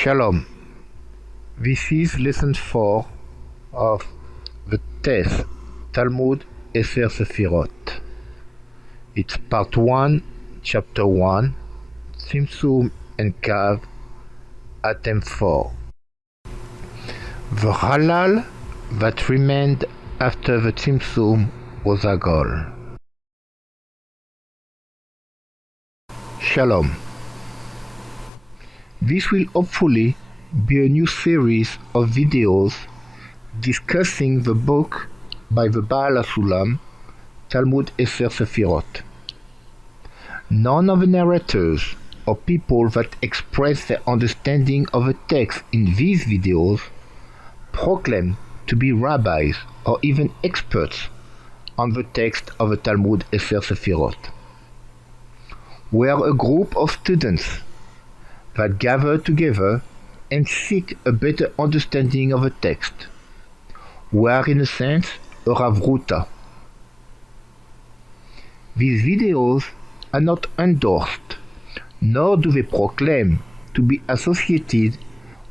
Shalom. This is lesson 4 of the TES, Talmud Eser Sephirot. It's part 1, chapter 1, Tzimtzum and Kav, Atem 4. The halal that remained after the Tzimtzum was Agol. Shalom. This will hopefully be a new series of videos discussing the book by the Baal HaSulam, Talmud Eser Sephirot. None of the narrators or people that express their understanding of the text in these videos proclaim to be rabbis or even experts on the text of the Talmud Eser Sephirot. We are a group of students that gather together and seek a better understanding of a text. We are in a sense a Ravruta. These videos are not endorsed, nor do they proclaim to be associated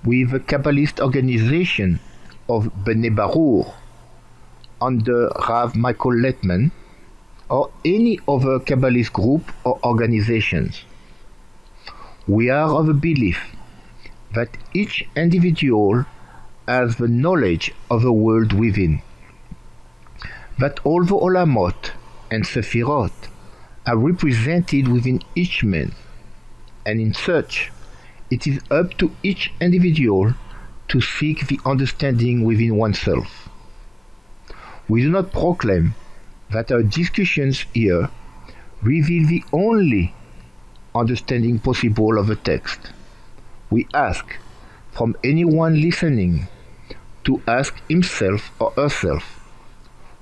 with the Kabbalist organization of Bnei Baruch under Rav Michael Lettman or any other Kabbalist group or organizations. We are of a belief that each individual has the knowledge of the world within, that all the Olamot and Sephirot are represented within each man, and in such, it is up to each individual to seek the understanding within oneself. We do not proclaim that our discussions here reveal the only understanding possible of the text. We ask from anyone listening to ask himself or herself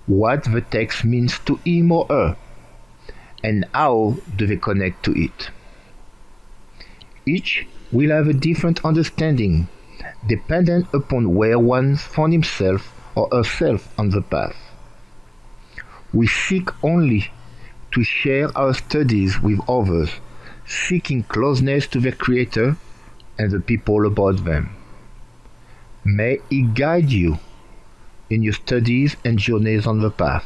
what the text means to him or her, and how do they connect to it. Each will have a different understanding dependent upon where one found himself or herself on the path. We seek only to share our studies with others, seeking closeness to their Creator and the people about them. May He guide you in your studies and journeys on the path,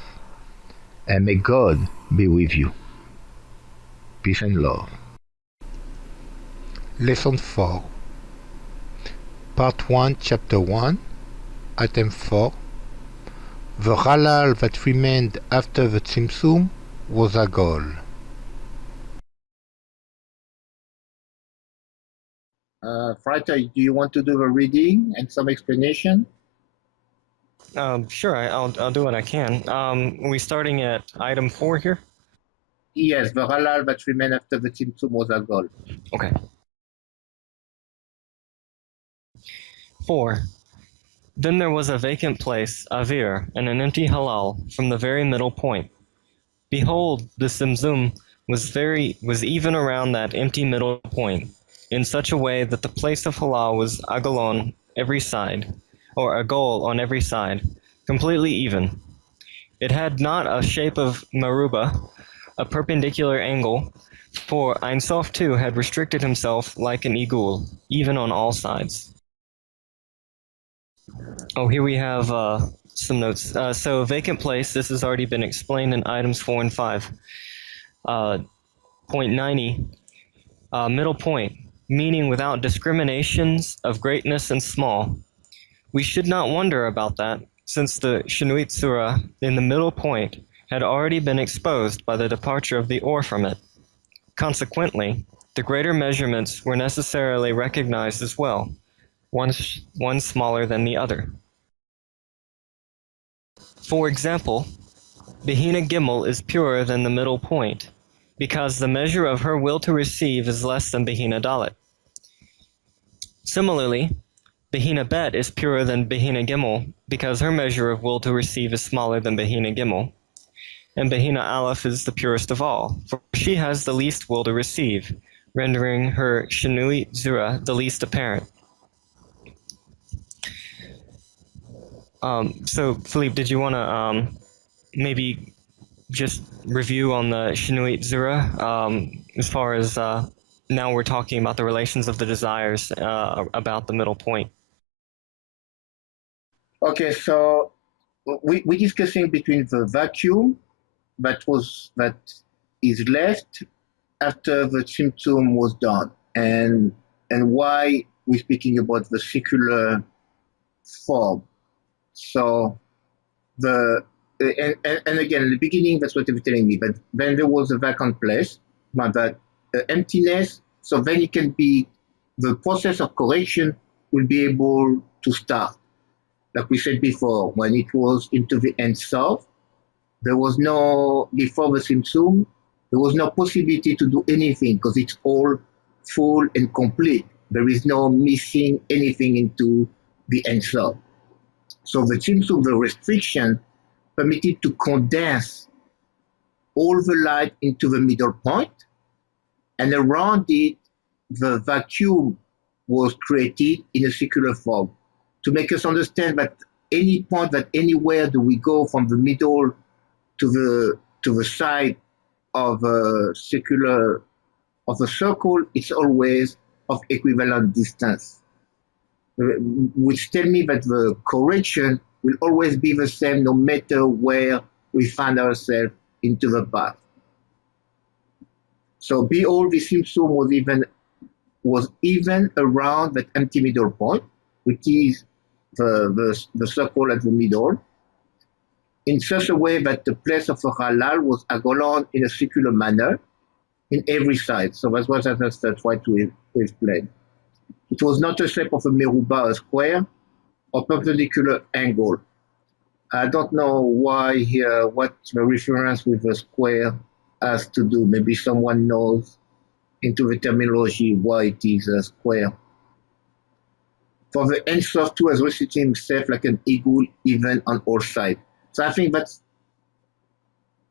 and may God be with you. Peace and love. Lesson 4, Part 1, Chapter 1, Item 4. The halal that remained after the Tzimtzum was Agol. Freiter, do you want to do the reading and some explanation? Sure, I'll do what I can. We starting at item 4 here? Yes, the halal that remained after the Tzimtzum was Agol. Okay. 4. Then there was a vacant place, Avir, and an empty halal from the very middle point. Behold, the Tzimtzum was even around that empty middle point, in such a way that the place of halal was agol every side, or agol on every side, completely even. It had not a shape of maruba, a perpendicular angle, for Ein Sof too had restricted himself like an igul, even on all sides. Oh, here we have some notes. So vacant place, this has already been explained in items 4 and 5. Point 90, middle point, meaning without discriminations of greatness and small. We should not wonder about that, since the Shinui Tzura in the middle point had already been exposed by the departure of the Or from it. Consequently, the greater measurements were necessarily recognized as well, one smaller than the other. For example, Behina Gimel is purer than the middle point, because the measure of her will to receive is less than Behina Dalet. Similarly, Behina Bet is purer than Behina Gimel, because her measure of will to receive is smaller than Behina Gimel. And Behina Aleph is the purest of all, for she has the least will to receive, rendering her Shinui Zura the least apparent. So, Philippe, did you want to maybe just review on the Shinui Zura as far as now we're talking about the relations of the desires about the middle point. Okay, so we're discussing between the vacuum that is left after the symptom was done, and why we're speaking about the circular form. So the and again, in the beginning, that's what they were telling me. But then there was a vacant place, that emptiness. So then it can be the process of correction will be able to start. Like we said before, when it was into the end self, there was no before the symptom, there was no possibility to do anything because it's all full and complete. There is no missing anything into the end self. So the symptom, the restriction, permitted to condense all the light into the middle point, and around it, the vacuum was created in a circular form to make us understand that any point, that anywhere do we go from the middle to the side of a circular of a circle, it's always of equivalent distance, which tell me that the correction will always be the same no matter where we find ourselves into the path. So behold, the symptom was even around that empty middle point, which is the circle at the middle, in such a way that the place of the halal was agolant in a circular manner in every side. So that's what I tried to explain. It was not a shape of a meruba, a square, or perpendicular angle. I don't know why here, what the reference with a square has to do. Maybe someone knows into the terminology why it is a square. For the Ein Sof too has recited himself like an eagle, even on all sides. So I think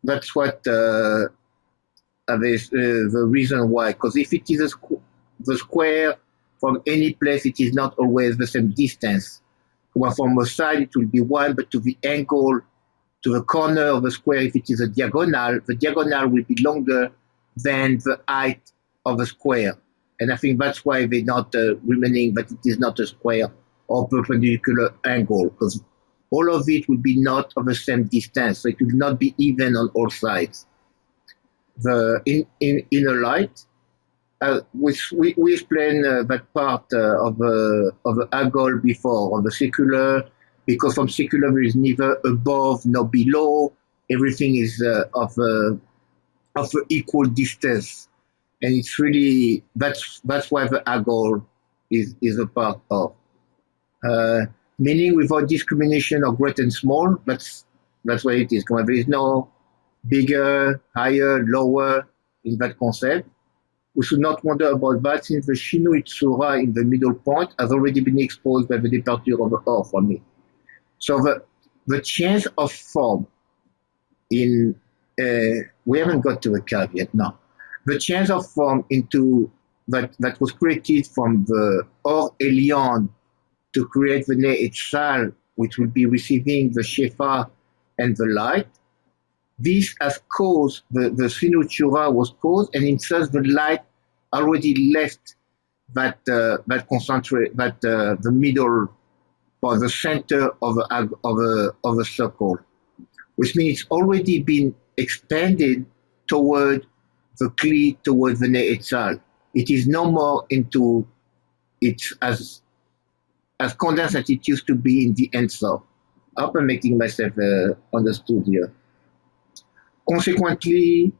that's what the reason why. Because if it is the square from any place, it is not always the same distance. Well, from a side it will be one, but to the angle, to the corner of the square, if it is a diagonal, the diagonal will be longer than the height of the square. And I think that's why they're not remaining, but it is not a square or perpendicular angle, because all of it will be not of the same distance, so it will not be even on all sides. In a light, which we explained that part of the angle before, of the circular, because from circular there is neither above nor below, everything is of equal distance. And it's really, that's why the angle is a part of. Meaning without discrimination of great and small, that's what it is. There is no bigger, higher, lower in that concept. We should not wonder about that, since the Shinu Itzura in the middle point has already been exposed by the departure of the Or from it. So the change of form in, we haven't got to the caveat now. The change of form into that was created from the Or Elion to create the Ne'etzal, which will be receiving the Shefa and the light. This has caused, the Sinuchura was caused, and in such the light already left that concentrate, the middle or the center of a circle, which means it's already been expanded toward the Kli, toward the Ne'etzal. It is no more into it's as condensed as it used to be in the Ein Sof. I hope I'm making myself understood here. Consequently,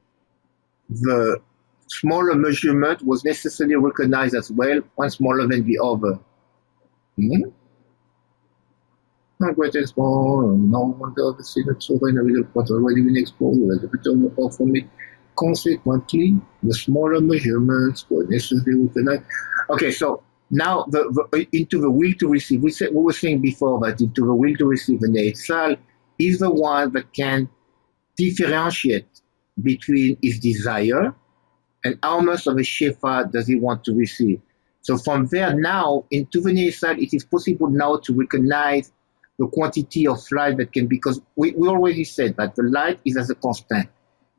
the smaller measurement was necessarily recognized as well, one smaller than the other. Not great and small, no wonder the signature in a middle point already been exposed as a bit of from it. Consequently, the smaller measurements were necessarily recognized. Okay, so now into the will to receive, we were saying before that into the will to receive the Ne'etzal is the one that can differentiate between his desire and how much of a shefa does he want to receive. So from there now, into the Ne'etzal, it is possible now to recognize the quantity of light that can be, because we already said that the light is as a constant.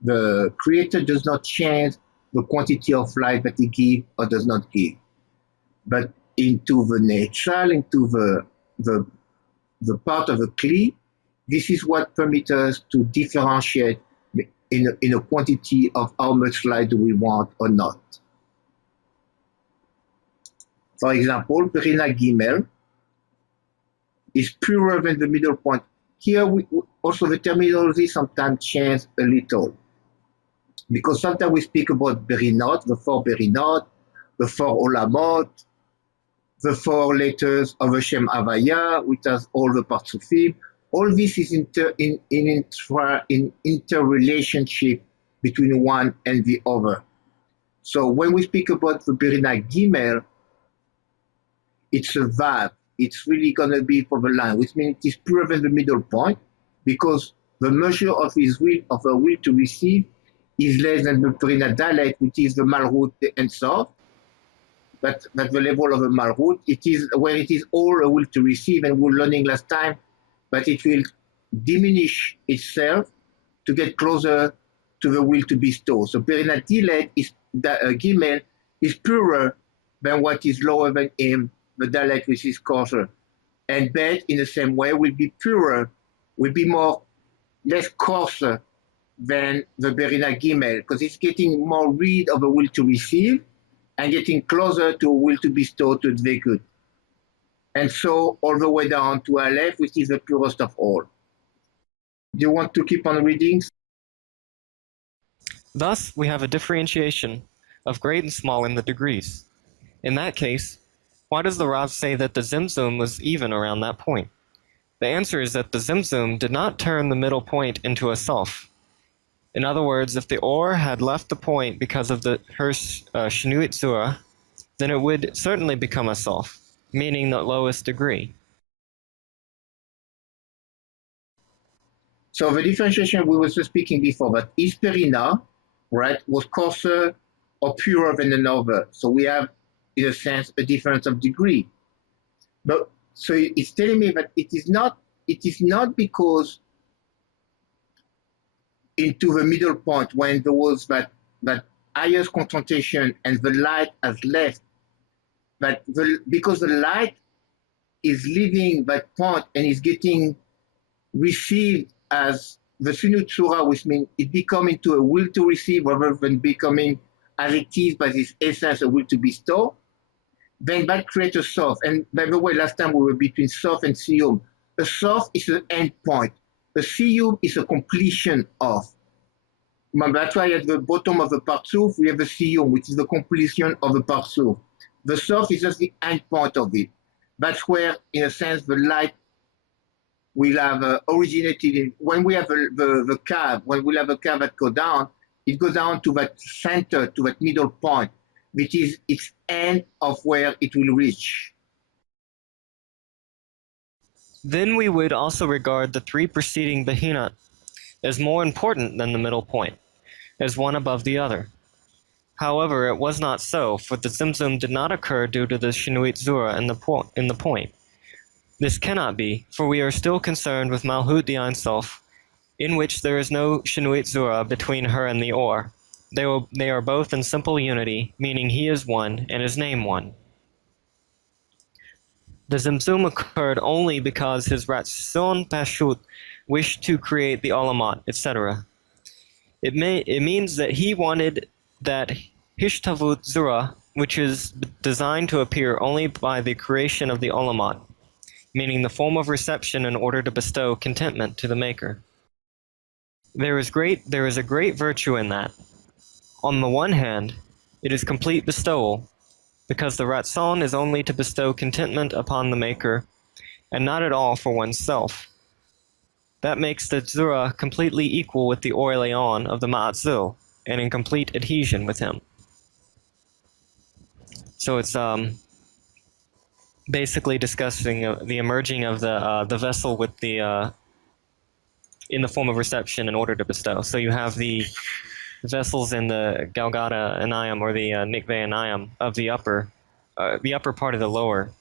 The creator does not change the quantity of light that it gives or does not give, but into the nature, into the part of the kli. This is what permits us to differentiate in a quantity of how much light do we want or not. For example, Perina Gimel is purer than the middle point. Here, also the terminology sometimes changes a little, because sometimes we speak about Berinot, the four Berinot, the four Olamot, the four letters of Hashem Havaya, which has all the Partsufim. All this is in interrelationship between one and the other. So when we speak about the Berina Gimel, it's a Vav. It's really going to be for the line, which means it is purer than the middle point, because the measure of his will, of a will to receive, is less than the Berina Dalet, which is the Malhut and Sof. But the level of the Malhut, it is where it is all a will to receive, and we're learning last time, but it will diminish itself to get closer to the will to bestow. So Berina Dilet is Gimel is purer than what is lower than him, the Dalet which is coarser. And Bet in the same way will be purer, will be less coarser than the Berina Gimel, because it's getting more rid of the will to receive and getting closer to a will to bestow, to Dvekut. And so all the way down to Aleph, which is the purest of all. Do you want to keep on reading? Thus, we have a differentiation of great and small in the degrees. In that case, why does the Rav say that the Zimzum was even around that point? The answer is that the Zimzum did not turn the middle point into a Sof. In other words, if the Or had left the point because of her Shnuit Zura, then it would certainly become a Sof, meaning the lowest degree. So the differentiation we were speaking before, but Isperina, right, was coarser or purer than another. So we have, in a sense, a difference of degree. But so it's telling me that it is not because into the middle point when there was that highest concentration and the light has left, but because the light is leaving that point and is getting received as the Sunutsura, which means it becoming into a will to receive rather than becoming as it is by this essence a will to bestow, then that creates a Sof. And by the way, last time we were between Sof and Siyum. A Sof is an end point. A Siyum is a completion of. That's why at the bottom of the Partsuf, we have a Siyum, which is the completion of the Partsuf. The Sof is just the end point of it. That's where, in a sense, the light will have originated in, when we have the curve, when we have a curve that goes down, it goes down to that center, to that middle point, which is its end of where it will reach. Then we would also regard the three preceding Behinat as more important than the middle point, as one above the other. However, it was not so, for the Zimzum did not occur due to the Shinuit Zura in the point. This cannot be, for we are still concerned with Malhut the Ein Sof, in which there is no Shinuit Zura between her and the Or. They are both in simple unity, meaning he is one and his name one. The Zimzum occurred only because his Ratzon Pashut wished to create the Olamat, etc. It means that he wanted that Hishtavut Zura, which is designed to appear only by the creation of the Olamat, meaning the form of reception in order to bestow contentment to the Maker. There is a great virtue in that. On the one hand, it is complete bestowal, because the Ratzon is only to bestow contentment upon the Maker, and not at all for oneself. That makes the Zura completely equal with the Or Leon of the Ma'atzil, and in complete adhesion with him. So it's basically discussing the emerging of the vessel with the in the form of reception in order to bestow. So you have the vessels in the Galgata Anayam, or the Nikve Anayam of the upper part of the lower,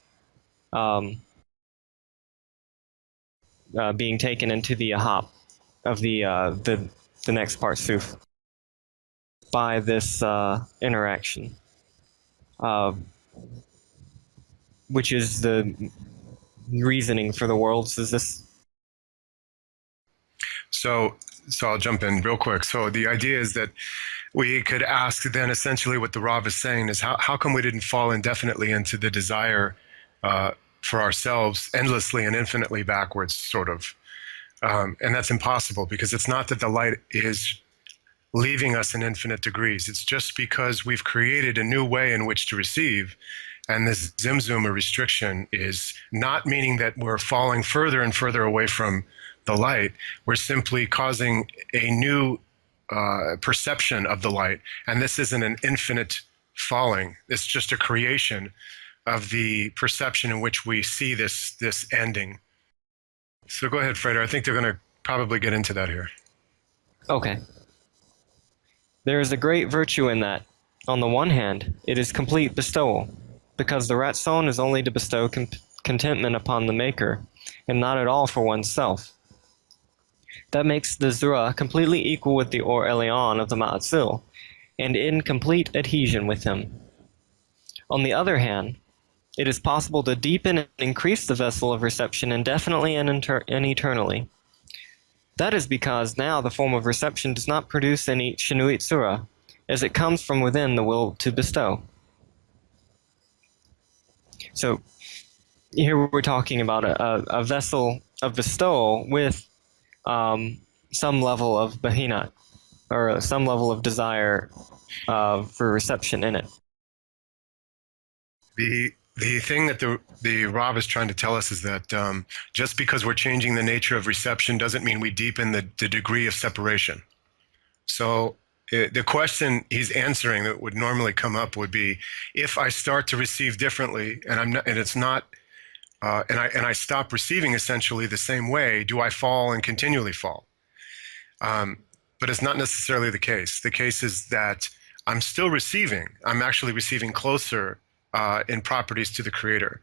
being taken into the Ahap of the next part, Suf. by this interaction, which is the reasoning for the worlds. Is this? So I'll jump in real quick. So the idea is that we could ask then essentially what the Rav is saying is how come we didn't fall indefinitely into the desire for ourselves endlessly and infinitely backwards, sort of. And that's impossible because it's not that the light is leaving us in infinite degrees. It's just because we've created a new way in which to receive. And this zimzum or restriction is not meaning that we're falling further and further away from the light. We're simply causing a new perception of the light. And this isn't an infinite falling. It's just a creation of the perception in which we see this ending. So go ahead, Freder. I think they're going to probably get into that here. Okay. There is a great virtue in that. On the one hand, it is complete bestowal, because the Ratzon is only to bestow contentment upon the Maker, and not at all for oneself. That makes the Zura completely equal with the Or Elyon of the Ma'atzil, and in complete adhesion with him. On the other hand, it is possible to deepen and increase the vessel of reception indefinitely and eternally. That is because now the form of reception does not produce any Shinuit Surah, as it comes from within the will to bestow. So here we're talking about a vessel of bestowal with some level of Bahina, or some level of desire for reception in it. The thing that the Rav is trying to tell us is that just because we're changing the nature of reception doesn't mean we deepen the degree of separation. So the question he's answering that would normally come up would be, if I start to receive differently and I stop receiving essentially the same way, do I fall and continually fall? But it's not necessarily the case. The case is that I'm still receiving. I'm actually receiving closer in properties to the Creator.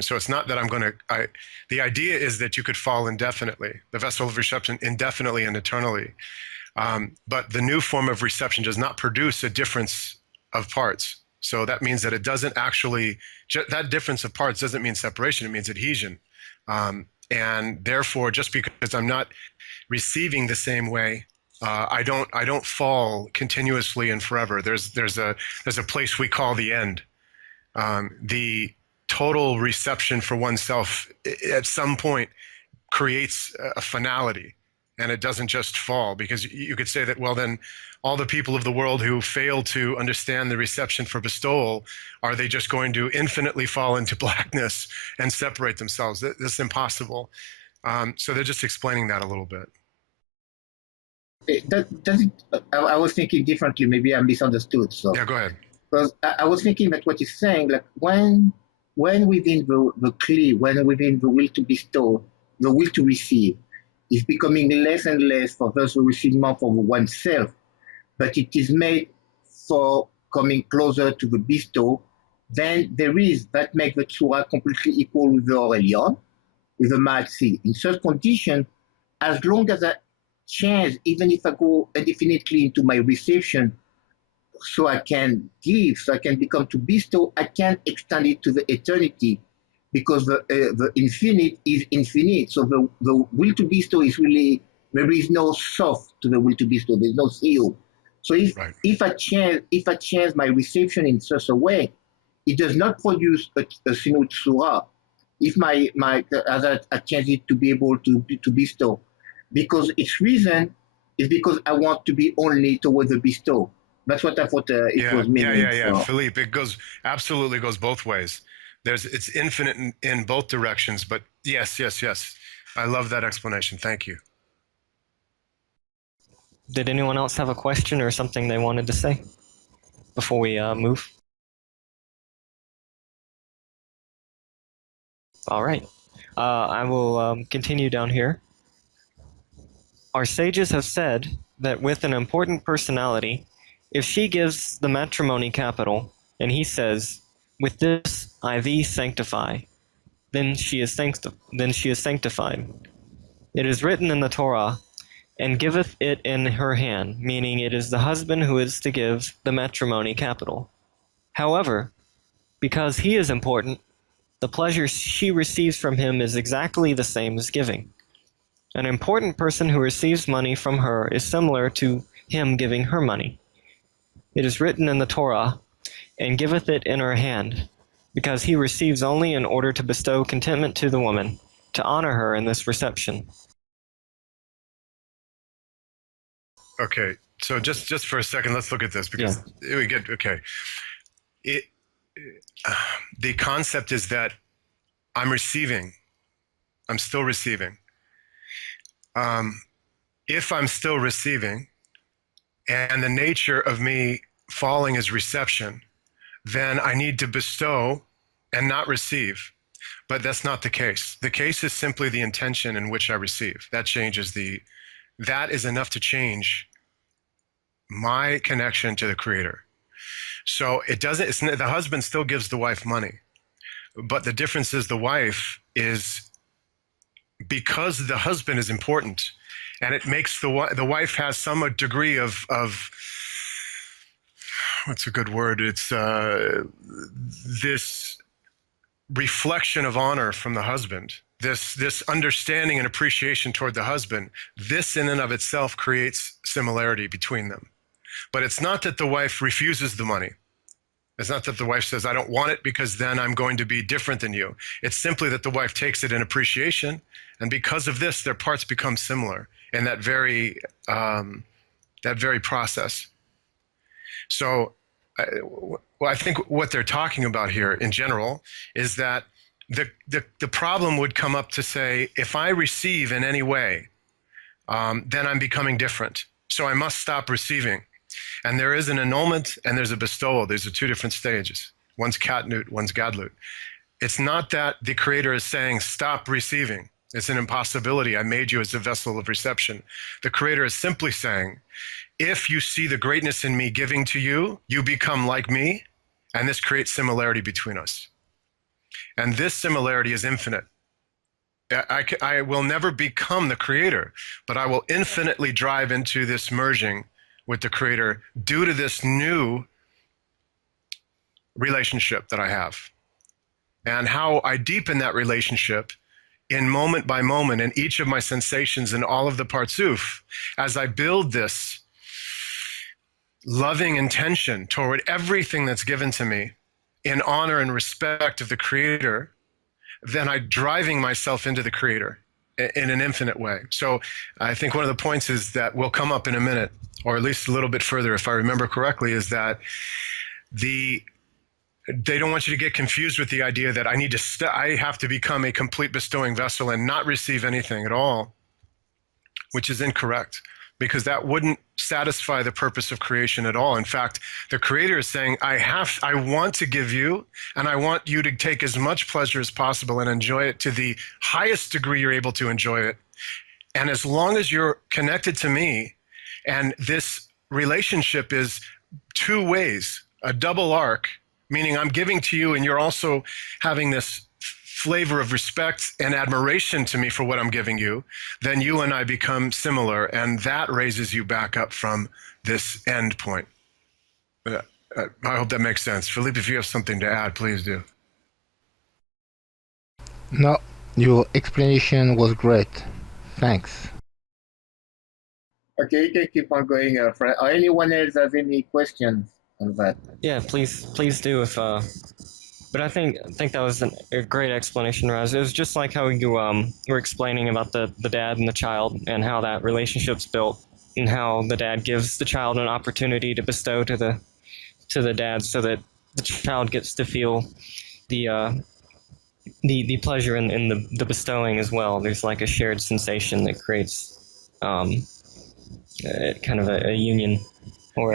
So it's not that I'm going to, the idea is that you could fall indefinitely, the vessel of reception indefinitely and eternally. But the new form of reception does not produce a difference of parts. So that means that it doesn't actually, that difference of parts doesn't mean separation, it means adhesion. And therefore, just because I'm not receiving the same way, I don't fall continuously and forever. There's a place we call the end. The total reception for oneself at some point creates a finality, and it doesn't just fall, because you could say that, well, then all the people of the world who fail to understand the reception for bestowal, are they just going to infinitely fall into blackness and separate themselves? That's impossible. So they're just explaining that a little bit. I was thinking differently. Maybe I misunderstood. So yeah, go ahead. Because I was thinking that what he's saying, like when within the kli, when within the will to bestow, the will to receive, is becoming less and less for those who receive more for oneself, but it is made for coming closer to the bestow, then there is that make the Tzura completely equal with the Aurelion, with the Ma'atzi. In such condition, as long as I change, even if I go indefinitely into my reception, so I can give, so I can become to bestow, I can't extend it to the eternity, because the infinite is infinite. So the will to bestow is really, there is no soft to the will to bestow, there's no seal. So if I change my reception in such a way, it does not produce a sinut surah. If I change it to be able to bestow, because its reason is because I want to be only toward the bestow. That's what I thought it was meaning. Yeah. Philippe, it absolutely goes both ways. It's infinite in both directions, but yes. I love that explanation. Thank you. Did anyone else have a question or something they wanted to say before we move? All right. I will continue down here. Our sages have said that with an important personality, if she gives the matrimony capital, and he says, "With this I thee sanctify," then she is sanctified. It is written in the Torah, and giveth it in her hand, meaning it is the husband who is to give the matrimony capital. However, because he is important, the pleasure she receives from him is exactly the same as giving. An important person who receives money from her is similar to him giving her money. It is written in the Torah, and giveth it in her hand, because he receives only in order to bestow contentment to the woman, to honor her in this reception. Okay, so just for a second, let's look at this because we get okay. The concept is that I'm receiving. I'm still receiving. If I'm still receiving, and the nature of me falling is reception, then I need to bestow and not receive. But that's not the case. The case is simply the intention in which I receive. That is enough to change my connection to the Creator. So the husband still gives the wife money, but the difference is the wife is, because the husband is important, and it makes the wife has some degree of what's a good word? It's this reflection of honor from the husband, this understanding and appreciation toward the husband. This in and of itself creates similarity between them. But it's not that the wife refuses the money. It's not that the wife says, I don't want it because then I'm going to be different than you. It's simply that the wife takes it in appreciation, and because of this, their parts become similar in that very process. So I think what they're talking about here in general is that the problem would come up to say, if I receive in any way, then I'm becoming different. So I must stop receiving. And there is an annulment and there's a bestowal. These are two different stages. One's katnut, one's gadlut. It's not that the Creator is saying, stop receiving. It's an impossibility. I made you as a vessel of reception. The Creator is simply saying, if you see the greatness in me giving to you, you become like me, and this creates similarity between us. And this similarity is infinite. I will never become the Creator, but I will infinitely drive into this merging with the Creator due to this new relationship that I have. And how I deepen that relationship in moment by moment in each of my sensations and all of the partsuf, as I build this loving intention toward everything that's given to me in honor and respect of the Creator, then I'm driving myself into the Creator in an infinite way. So I think one of the points is that will come up in a minute, or at least a little bit further, if I remember correctly, is that they don't want you to get confused with the idea that I have to become a complete bestowing vessel and not receive anything at all, which is incorrect, because that wouldn't satisfy the purpose of creation at all. In fact, the Creator is saying, I want to give you, and I want you to take as much pleasure as possible and enjoy it to the highest degree you're able to enjoy it. And as long as you're connected to me, and this relationship is two ways, a double arc, meaning I'm giving to you and you're also having this flavor of respect and admiration to me for what I'm giving you, then you and I become similar, and that raises you back up from this end point. I hope that makes sense. Philippe, if you have something to add, please do. No, your explanation was great. Thanks. Okay, you can keep on going, Fred. Or anyone else has any questions on that? Yeah, please do. If but I think that was a great explanation, Raz. It was just like how you were explaining about the dad and the child, and how that relationship's built, and how the dad gives the child an opportunity to bestow to the dad, so that the child gets to feel the pleasure in the bestowing as well. There's like a shared sensation that creates kind of a union. Or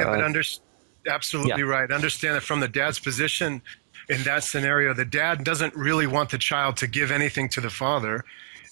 absolutely right. Understand that from the dad's position in that scenario, the dad doesn't really want the child to give anything to the father.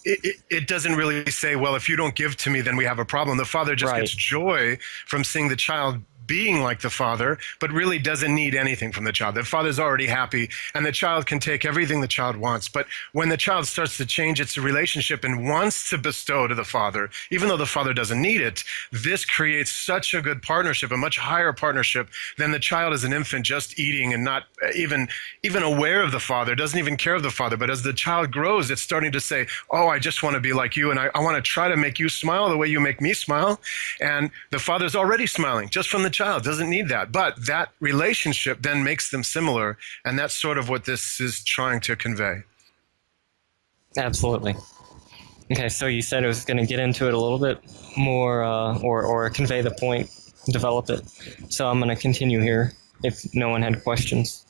It doesn't really say, well, if you don't give to me, then we have a problem. The father just gets joy from seeing the child being like the father, but really doesn't need anything from the child. The father's already happy, and the child can take everything the child wants. But when the child starts to change its relationship and wants to bestow to the father, even though the father doesn't need it, this creates such a good partnership, a much higher partnership than the child as an infant just eating and not even aware of the father, doesn't even care of the father. But as the child grows, it's starting to say, oh, I just want to be like you, and I want to try to make you smile the way you make me smile. And the father's already smiling just from the child, doesn't need that. But that relationship then makes them similar, and that's sort of what this is trying to convey. Absolutely. Okay, so you said it was going to get into it a little bit more, or convey the point, develop it. So I'm going to continue here if no one had questions.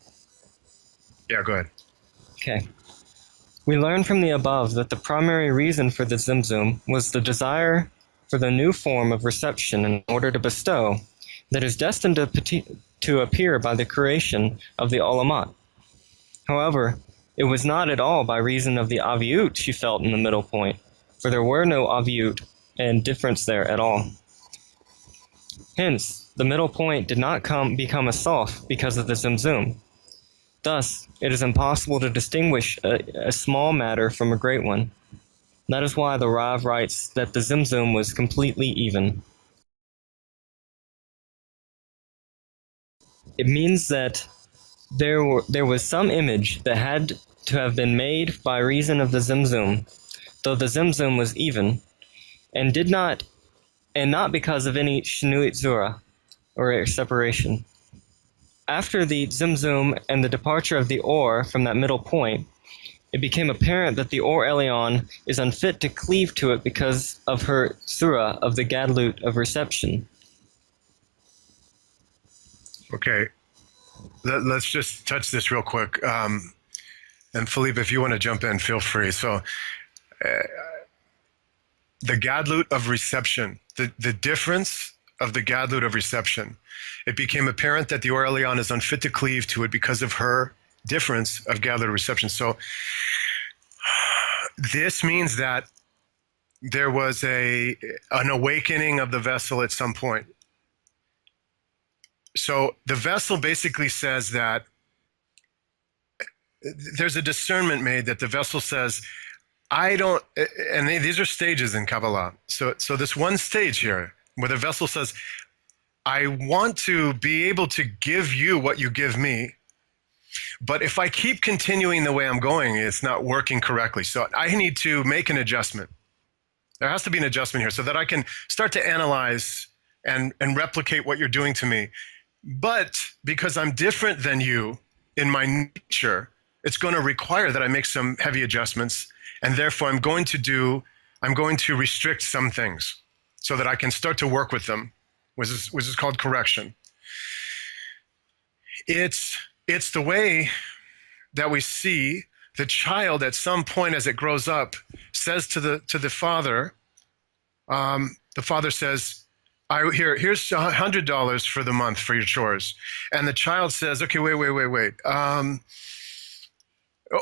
Yeah, go ahead. Okay. We learn from the above that the primary reason for the Zimzum was the desire for the new form of reception in order to bestow that is destined to appear by the creation of the Olamat. However, it was not at all by reason of the aviut she felt in the middle point, for there were no aviut and difference there at all. Hence, the middle point did not become a sof because of the Zimzum. Thus, it is impossible to distinguish a small matter from a great one. That is why the Rav writes that the Zimzum was completely even. It means that there was some image that had to have been made by reason of the Zimzum, though the Zimzum was even, and not because of any Shnuit Zura, or separation. After the Zimzum and the departure of the Or from that middle point, it became apparent that the Or Elyon is unfit to cleave to it because of her Surah of the Gadlut of reception. Okay, let's just touch this real quick. And Philippe, if you want to jump in, feel free. So the Gadlut of reception, the difference of the Gadlut of reception, it became apparent that the Or Elyon is unfit to cleave to it because of her difference of Gadlut of reception. So this means that there was an awakening of the vessel at some point. So the vessel basically says that there's a discernment made that the vessel says, I don't, and these are stages in Kabbalah. So this one stage here where the vessel says, I want to be able to give you what you give me, but if I keep continuing the way I'm going, it's not working correctly. So I need to make an adjustment. There has to be an adjustment here so that I can start to analyze and replicate what you're doing to me. But because I'm different than you in my nature, it's going to require that I make some heavy adjustments. And therefore, I'm going to restrict some things so that I can start to work with them, which is called correction. It's the way that we see the child at some point as it grows up says to the father, the father says, here's $100 for the month for your chores. And the child says, okay, wait.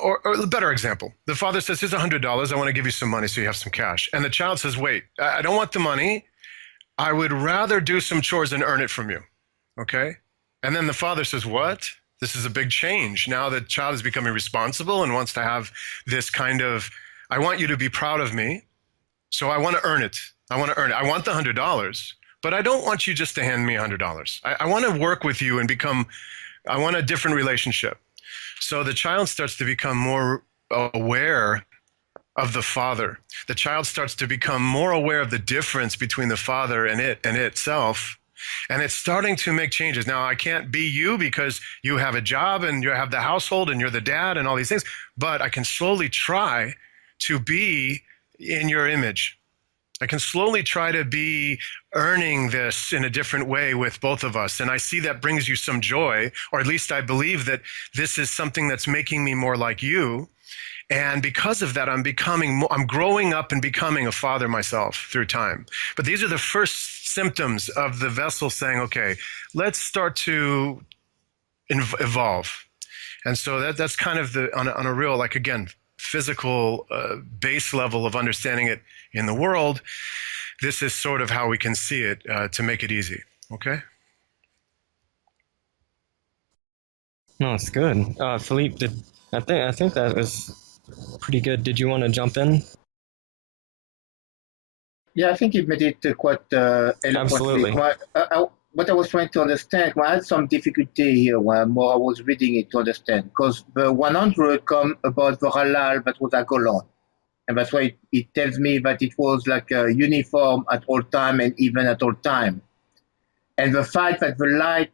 Or a better example, the father says, here's $100. I want to give you some money so you have some cash. And the child says, wait, I don't want the money. I would rather do some chores and earn it from you. Okay. And then the father says, what? This is a big change. Now the child is becoming responsible and wants to have this kind of, I want you to be proud of me. So I want to earn it. I want the $100, but I don't want you just to hand me $100. I want to work with you and I want a different relationship. So the child starts to become more aware of the father. The child starts to become more aware of the difference between the father and itself. And it's starting to make changes. Now, I can't be you because you have a job and you have the household and you're the dad and all these things, but I can slowly try to be in your image. I can slowly try to be earning this in a different way with both of us. And I see that brings you some joy, or at least I believe that this is something that's making me more like you. And because of that, I'm growing up and becoming a father myself through time. But these are the first symptoms of the vessel saying, okay, let's start to evolve. And so that's kind of on a real, like, again, physical base level of understanding it in the world. This is sort of how we can see it to make it easy. Okay? No, it's good. Philippe, I think that was pretty good. Did you want to jump in? Yeah, I think you made it quite eloquently. Absolutely. What I was trying to understand, I had some difficulty here when more I was reading it to understand, because the 100 come about the halal that was a Golan. And that's why it tells me that it was like uniform at all time and even at all time. And the fact that the light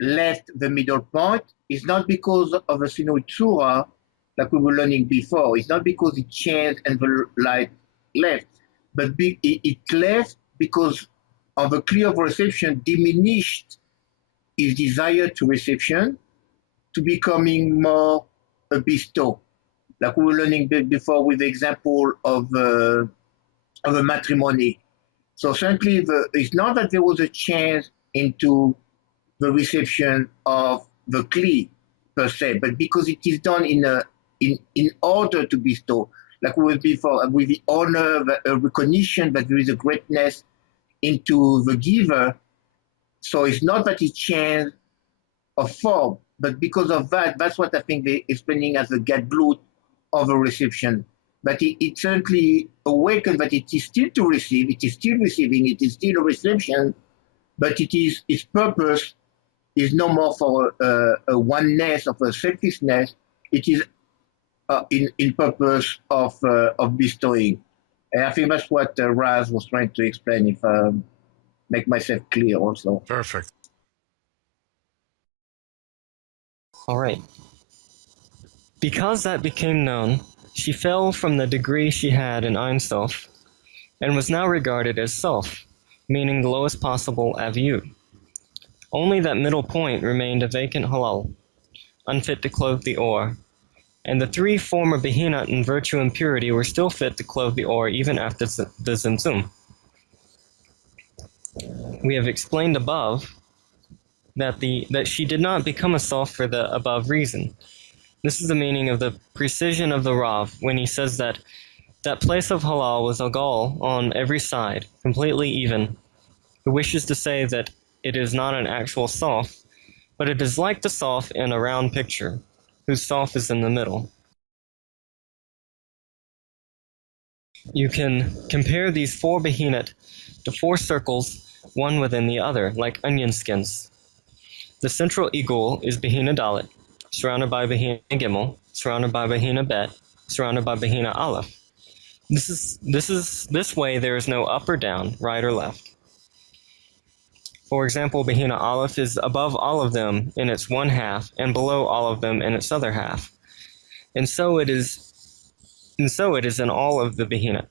left the middle point is not because of the Sinui Tzura, like we were learning before. It's not because it changed and the light left, but it left because of the clear of reception diminished his desire to reception to becoming more a bestow. Like we were learning before with the example of a matrimony. So certainly it's not that there was a change into the reception of the kli per se, but because it is done in order to bestow, like we were before, with the honor, the recognition that there is a greatness into the giver. So it's not that it changed of form, but because of that, that's what I think they're explaining as the gadlut of a reception. But it certainly awakened that it is still to receive, it is still receiving, it is still a reception, but it is its purpose is no more for a oneness of a selflessness. It is in purpose of bestowing. And I think that's what Raz was trying to explain. If I make myself clear, also. Perfect. All right. Because that became known, she fell from the degree she had in Ein Sof, and was now regarded as Sof, meaning the lowest possible Aviut. Only that middle point remained a vacant halal, unfit to clothe the Or, and the three former Behinat in virtue and purity were still fit to clothe the Or even after the Zimtzum. We have explained above that she did not become a Sof for the above reason. This is the meaning of the precision of the Rav when he says that place of halal was a gall on every side, completely even, who wishes to say that it is not an actual sof, but it is like the sof in a round picture, whose sof is in the middle. You can compare these four behinot to four circles, one within the other, like onion skins. The central eagle is Behina Dalet, surrounded by Behina Gimel, surrounded by Behina Bet, surrounded by Behina Aleph. This way there is no up or down, right or left. For example, Behina Aleph is above all of them in its one half and below all of them in its other half. And so it is in all of the Behina.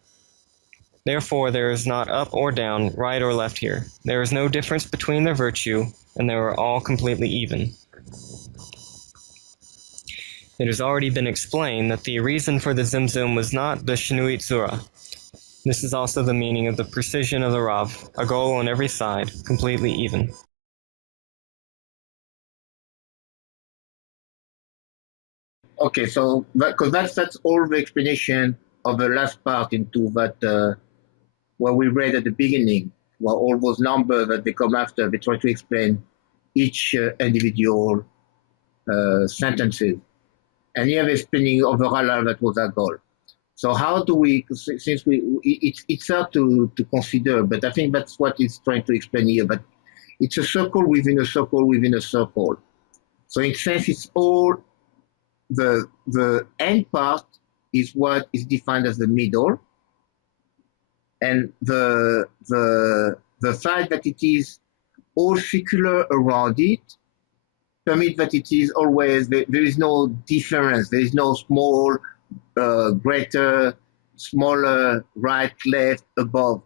Therefore, there is not up or down, right or left here. There is no difference between their virtue, and they are all completely even. It has already been explained that the reason for the Zimzum was not the Shinui Tzura. This is also the meaning of the precision of the Rav, a goal on every side, completely even. Okay, so because that's all the explanation of the last part into that what we read at the beginning, well, all those numbers that they come after, they try to explain each individual sentences. And here they're explaining overall that was our goal. So how do we, since it's hard to consider, but I think that's what it's trying to explain here, but it's a circle within a circle within a circle. So in a sense, it's all the end part is what is defined as the middle, and the fact that it is all circular around it permit that it is always there is no difference. There is no small, greater, smaller, right, left, above,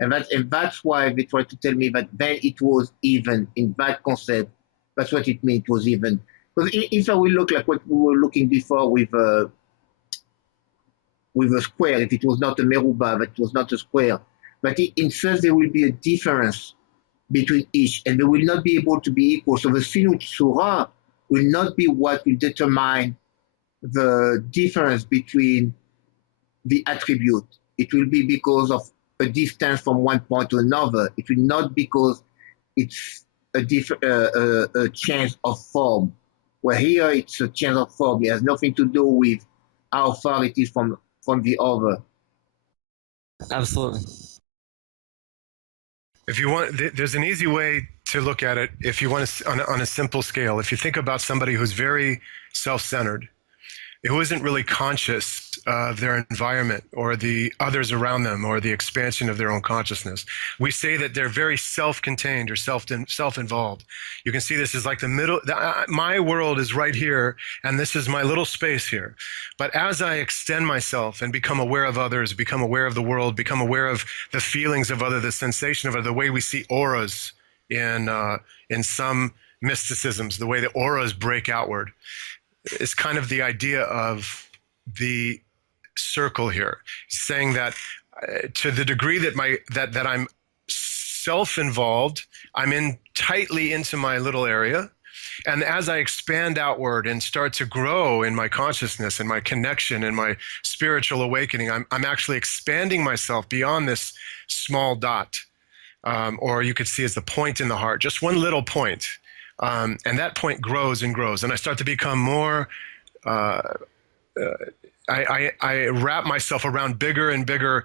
and that's why they try to tell me that then it was even in that concept. That's what it means. It was even. Because if I will look like what we were looking before with a square, if it was not a meruba, that it was not a square, but in sense there will be a difference between each, and they will not be able to be equal. So the sinut surah will not be what will determine the difference between the attribute. It will be because of a distance from one point to another. It will not because it's a change of form. Where here it's a change of form. It has nothing to do with how far it is from the other. Absolutely. If you want, there's an easy way to look at it. If you want to, on a simple scale, if you think about somebody who's very self-centered, who isn't really conscious of their environment or the others around them or the expansion of their own consciousness. We say that they're very self-contained or self-involved. You can see this is like the middle, my world is right here, and this is my little space here. But as I extend myself and become aware of others, become aware of the world, become aware of the feelings of others, the sensation of others, the way we see auras in some mysticisms, the way the auras break outward, is kind of the idea of the circle here, saying that to the degree that that I'm self-involved, I'm in tightly into my little area, and as I expand outward and start to grow in my consciousness and my connection and my spiritual awakening, I'm actually expanding myself beyond this small dot, or you could see as the point in the heart, just one little point. And that point grows and grows, and I start to become more. I wrap myself around bigger and bigger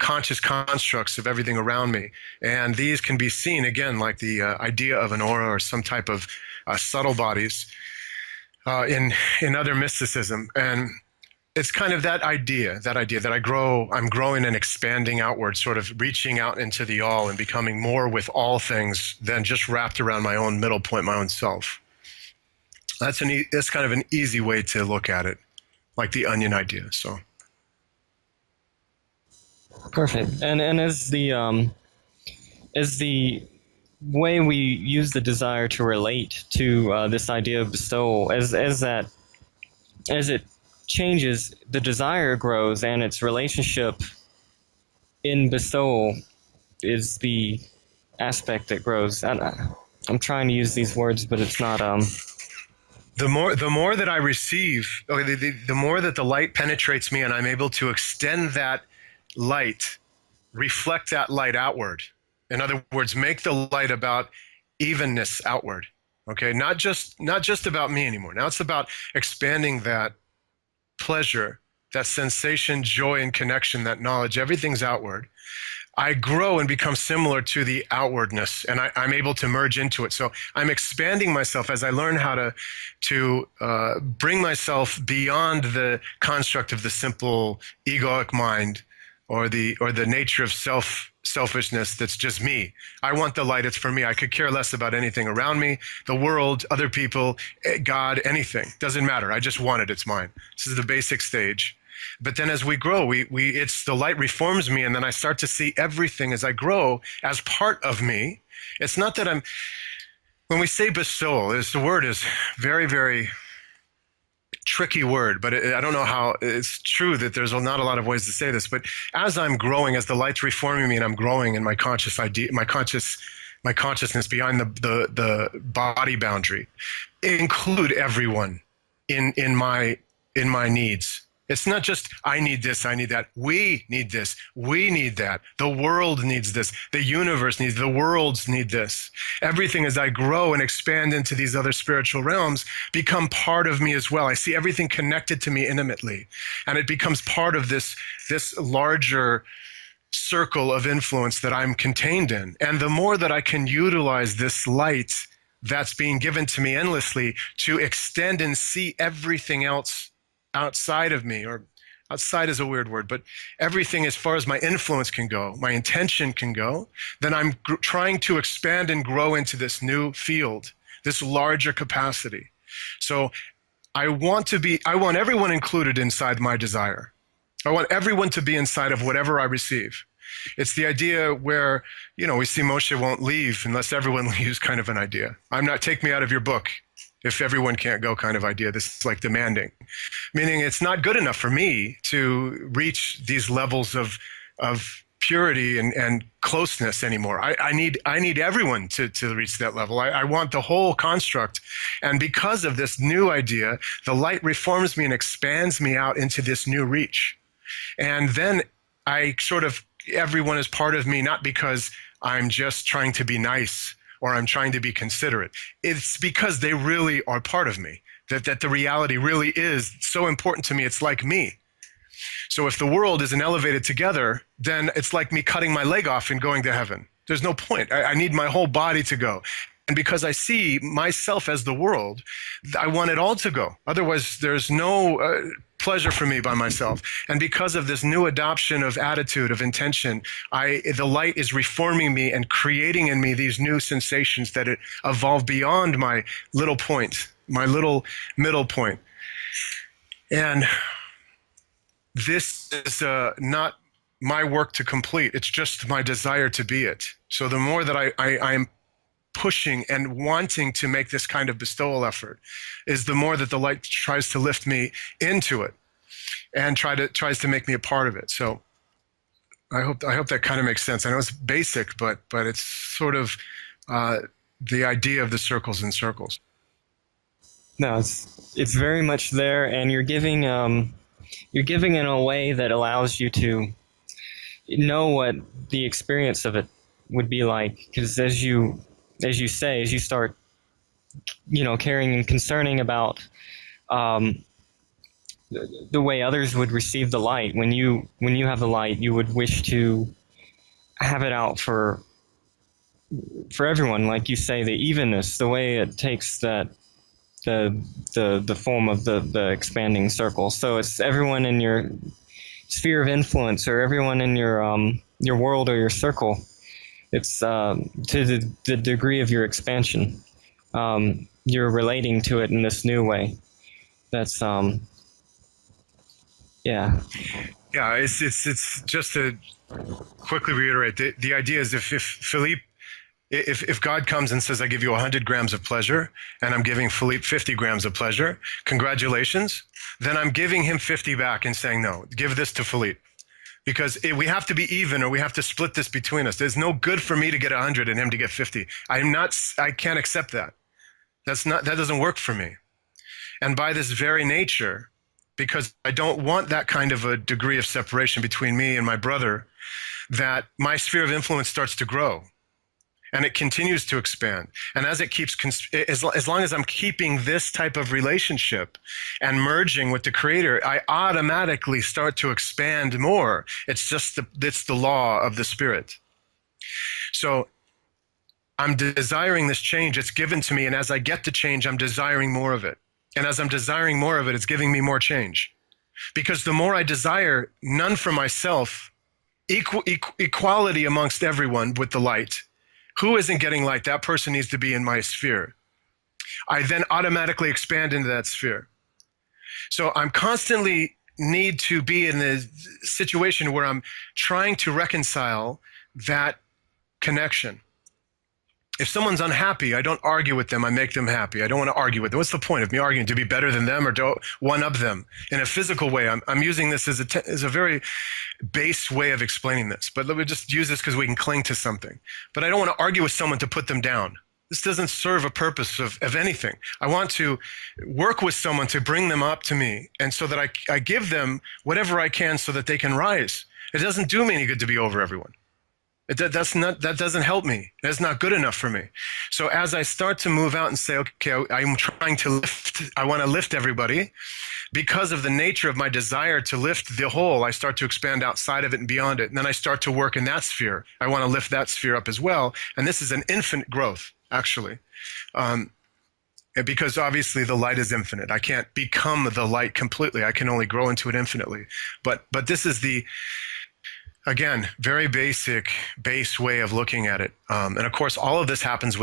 conscious constructs of everything around me, and these can be seen again like the idea of an aura or some type of subtle bodies in other mysticism, and it's kind of that idea that I'm growing and expanding outward, sort of reaching out into the all and becoming more with all things than just wrapped around my own middle point, my own self. That's kind of an easy way to look at it, like the onion idea. So Perfect. And as the way we use the desire to relate to this idea of bestowal, as it changes, the desire grows, and its relationship in bestowal is the aspect that grows. I'm trying to use these words, but it's not. the more that I receive, the more that the light penetrates me, and I'm able to extend that light, reflect that light outward. In other words, make the light about evenness outward. Okay, not just about me anymore. Now it's about expanding that pleasure, that sensation, joy, and connection, that knowledge, everything's outward. I grow and become similar to the outwardness, and I'm able to merge into it. So I'm expanding myself as I learn how to bring myself beyond the construct of the simple egoic mind or the nature of selfishness that's just me. I want the light, it's for me. I could care less about anything around me, the world, other people, God, anything. Doesn't matter. I just want it, it's mine. This is the basic stage. But then as we grow, it's the light reforms me, and then I start to see everything as I grow as part of me. It's not that when we say bestowal, the word is very, very tricky word, but I don't know how. It's true that there's not a lot of ways to say this, but as I'm growing, as the light's reforming me and I'm growing in my consciousness beyond the body boundary, include everyone in my needs. It's not just I need this, I need that. We need this, we need that. The world needs this. The universe needs, the worlds need this. Everything as I grow and expand into these other spiritual realms become part of me as well. I see everything connected to me intimately, and it becomes part of this larger circle of influence that I'm contained in. And the more that I can utilize this light that's being given to me endlessly to extend and see everything else outside of me, or outside is a weird word, but everything as far as my influence can go, my intention can go, then I'm trying to expand and grow into this new field, this larger capacity. So I want everyone included inside my desire. I want everyone to be inside of whatever I receive. It's the idea where, we see Moshe won't leave unless everyone leaves kind of an idea. Take me out of your book if everyone can't go kind of idea. This is like demanding, meaning it's not good enough for me to reach these levels of purity and closeness anymore. I need everyone to reach that level. I want the whole construct. And because of this new idea, the light reforms me and expands me out into this new reach. And then everyone is part of me, not because I'm just trying to be nice or I'm trying to be considerate. It's because they really are part of me, that the reality really is so important to me. It's like me. So if the world isn't elevated together, then it's like me cutting my leg off and going to heaven. There's no point. I need my whole body to go. And because I see myself as the world, I want it all to go. Otherwise, there's no pleasure for me by myself. And because of this new adoption of attitude, of intention, the light is reforming me and creating in me these new sensations that it evolve beyond my little point, my little middle point. And this is not my work to complete. It's just my desire to be it. So the more that I am pushing and wanting to make this kind of bestowal effort, is the more that the light tries to lift me into it and tries to make me a part of it. So I hope that kind of makes sense. I know it's basic, but it's sort of the idea of the circles and circles. No, it's very much there, and you're giving in a way that allows you to know what the experience of it would be like. Because as you start, caring and concerning about the way others would receive the light. When you have the light, you would wish to have it out for everyone. Like you say, the evenness, the way it takes that the form of the expanding circle. So it's everyone in your sphere of influence, or everyone in your world or your circle. It's to the degree of your expansion. You're relating to it in this new way. That's yeah. Yeah, it's just to quickly reiterate, the idea is if Philippe, if God comes and says, I give you 100 grams of pleasure, and I'm giving Philippe 50 grams of pleasure, congratulations, then I'm giving him 50 back and saying, no, give this to Philippe. Because we have to be even, or we have to split this between us. There's no good for me to get 100 and him to get 50. I can't accept that. That doesn't work for me. And by this very nature, because I don't want that kind of a degree of separation between me and my brother, that my sphere of influence starts to grow. And it continues to expand. And as it keeps, as long as I'm keeping this type of relationship and merging with the Creator, I automatically start to expand more. It's the law of the Spirit. So I'm desiring this change. It's given to me. And as I get the change, I'm desiring more of it. And as I'm desiring more of it, it's giving me more change. Because the more I desire, none for myself, equality amongst everyone with the light. Who isn't getting light? That person needs to be in my sphere. I then automatically expand into that sphere. So I'm constantly need to be in the situation where I'm trying to reconcile that connection. If someone's unhappy, I don't argue with them. I make them happy. I don't want to argue with them. What's the point of me arguing? To be better than them or to one-up them? In a physical way, I'm using this as a very base way of explaining this. But let me just use this because we can cling to something. But I don't want to argue with someone to put them down. This doesn't serve a purpose of anything. I want to work with someone to bring them up to me, and so that I give them whatever I can so that they can rise. It doesn't do me any good to be over everyone. That doesn't help me. That's not good enough for me. So as I start to move out and say, okay, I'm trying to lift, I want to lift everybody, because of the nature of my desire to lift the whole, I start to expand outside of it and beyond it. And then I start to work in that sphere. I want to lift that sphere up as well. And this is an infinite growth, actually. Because obviously the light is infinite. I can't become the light completely. I can only grow into it infinitely. But this is the, again, very base way of looking at it. And of course, all of this happens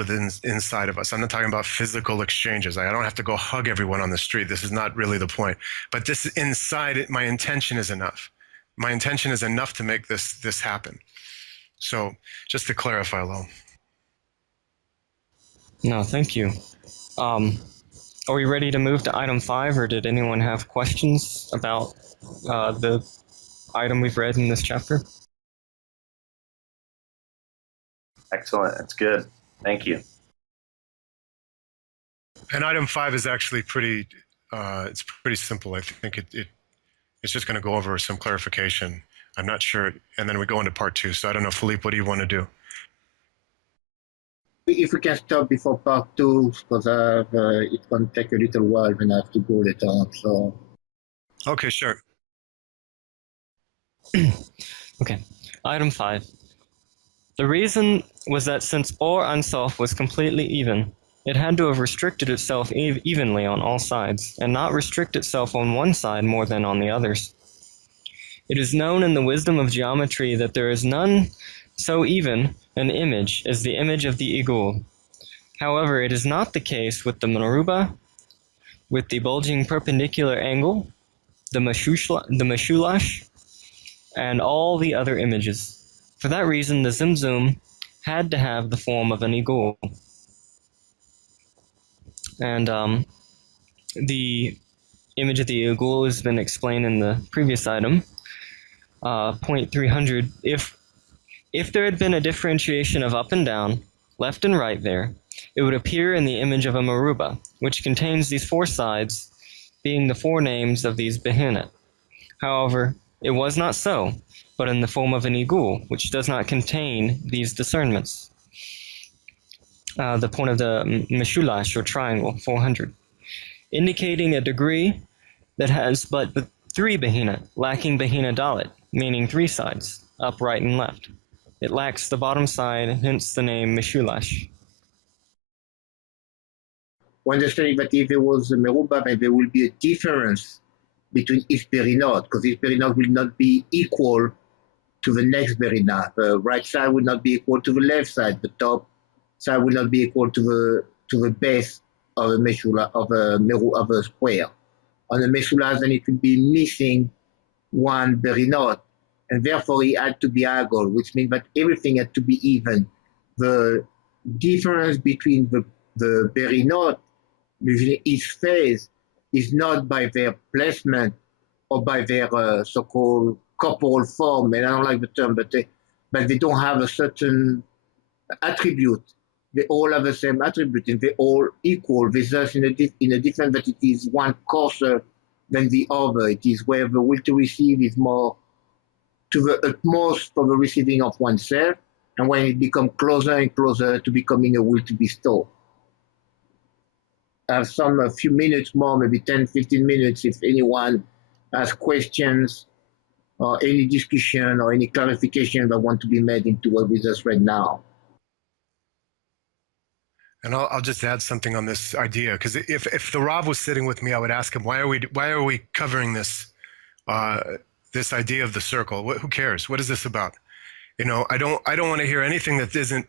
inside of us. I'm not talking about physical exchanges. I don't have to go hug everyone on the street. This is not really the point. But this inside it, my intention is enough. My intention is enough to make this happen. So just to clarify, Lo. No, thank you. Are we ready to move to item 5, or did anyone have questions about the item we've read in this chapter? Excellent. That's good. Thank you. And item 5 is actually pretty, it's pretty simple. I think it's just going to go over some clarification. I'm not sure. And then we go into part 2. So I don't know, Philippe, what do you want to do? if we can stop before part two, because it's going to take a little while and I have to go later on. So. Okay, sure. Okay. Item 5. The reason was that since Or Ein Sof was completely even, it had to have restricted itself evenly on all sides, and not restrict itself on one side more than on the others. It is known in the wisdom of geometry that there is none so even an image as the image of the igul. However, it is not the case with the meruba, with the bulging perpendicular angle, the mashulash, and all the other images. For that reason, the Zimzum had to have the form of an igul. And the image of the igul has been explained in the previous item, point 300. If there had been a differentiation of up and down, left and right there, it would appear in the image of a meruba, which contains these four sides, being the four names of these behemoth. However, it was not so, but in the form of an igul, which does not contain these discernments. The point of the meshulash, or triangle, 400, indicating a degree that has but three behina, lacking behina dalit, meaning three sides, up, right, and left. It lacks the bottom side, hence the name meshulash. When they say that if there was a meruba, then there will be a difference between each berinot, because each berinot will not be equal to the next berina. The right side will not be equal to the left side. The top side will not be equal to the base of a meshula of a square. On the meshulas, then it will be missing one berinot, and therefore it had to be agol, which means that everything had to be even. The difference between the berinot between each phase is not by their placement or by their so-called corporal form, and I don't like the term, but they don't have a certain attribute. They all have the same attribute, and they all equal. They're just in a different that it is one coarser than the other. It is where the will to receive is more to the utmost for the receiving of oneself, and when it becomes closer and closer to becoming a will to bestow. I have a few minutes more, maybe 10, 15 minutes, if anyone has questions or any discussion or any clarification that want to be made into what we just read now. And I'll just add something on this idea, because if the Rav was sitting with me, I would ask him, why are we covering this this idea of the circle? Who cares? What is this about? You know, I don't want to hear anything that isn't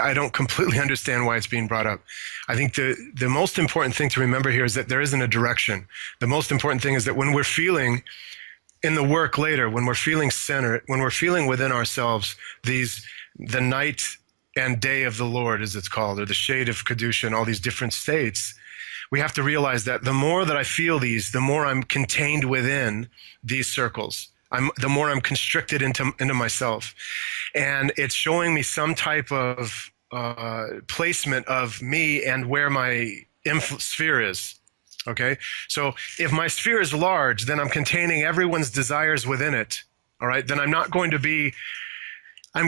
I don't completely understand why it's being brought up. I think the most important thing to remember here is that there isn't a direction. The most important thing is that when we're feeling in the work later, when we're feeling centered, when we're feeling within ourselves the night and day of the Lord, as it's called, or the shade of Kedusha, and all these different states, we have to realize that the more that I feel these, the more I'm contained within these circles. The more I'm constricted into myself. And it's showing me some type of placement of me and where my sphere is. Okay. So if my sphere is large, then I'm containing everyone's desires within it. All right. Then I'm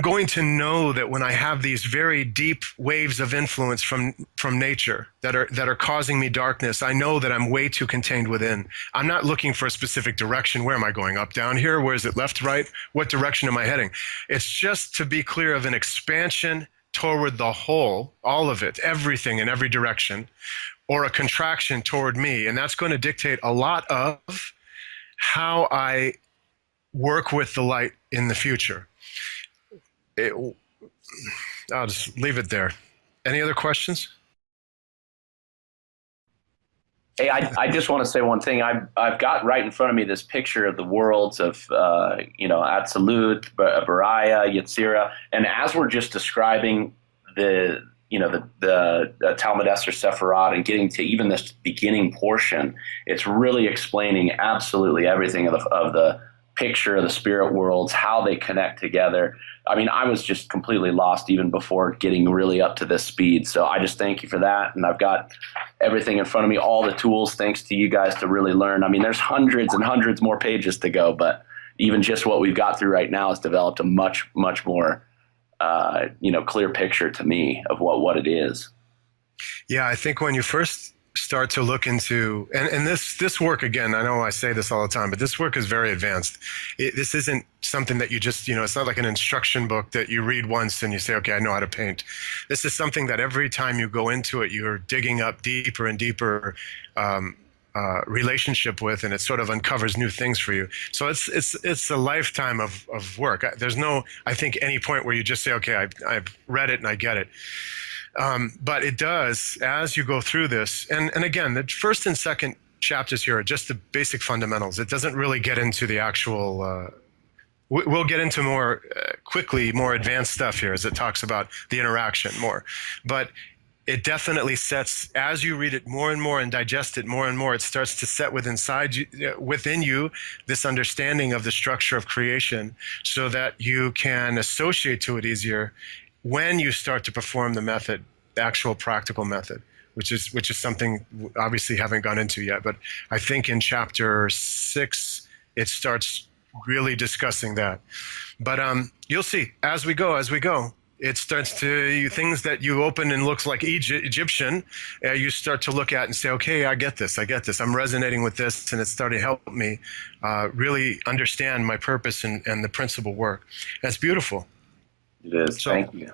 going to know that when I have these very deep waves of influence from nature that are causing me darkness, I know that I'm way too contained within. I'm not looking for a specific direction. Where am I going? Up, down, here? Where is it? Left, right? What direction am I heading? It's just to be clear of an expansion toward the whole, all of it, everything in every direction, or a contraction toward me. And that's going to dictate a lot of how I work with the light in the future. I'll just leave it there. Any other questions? Hey, I just want to say one thing. I've got right in front of me this picture of the worlds of Atzilut, Baraya, Yetzirah, and as we're just describing the Talmud Eser Sephirot and getting to even this beginning portion, it's really explaining absolutely everything of the picture of the spirit worlds, how they connect together. I mean, I was just completely lost even before getting really up to this speed. So I just thank you for that. And I've got everything in front of me, all the tools, thanks to you guys to really learn. I mean, there's hundreds and hundreds more pages to go, but even just what we've got through right now has developed a much, much more clear picture to me of what it is. Yeah, I think when you first start to look into and this work, again, I know I say this all the time, but this work is very advanced. This isn't something that you just, it's not like an instruction book that you read once and you say, okay, I know how to paint. This is something that every time you go into it, you're digging up deeper and deeper relationship with, and it sort of uncovers new things for you. So it's a lifetime of work. There's no, I think, any point where you just say, okay, I've read it and I get it. But it does, as you go through this, and again, the first and second chapters here are just the basic fundamentals. It doesn't really get into the actual, we'll get into more quickly, more advanced stuff here as it talks about the interaction more. But it definitely sets, as you read it more and more and digest it more and more, it starts to set within you this understanding of the structure of creation so that you can associate to it easier when you start to perform the method, the actual practical method, which is something obviously haven't gone into yet. But I think in chapter 6, it starts really discussing that. But you'll see as we go, it starts to, things that you open and looks like Egyptian, you start to look at and say, okay, I get this. I'm resonating with this, and it's starting to help me really understand my purpose and the principal work. That's beautiful. It is. So, thank you.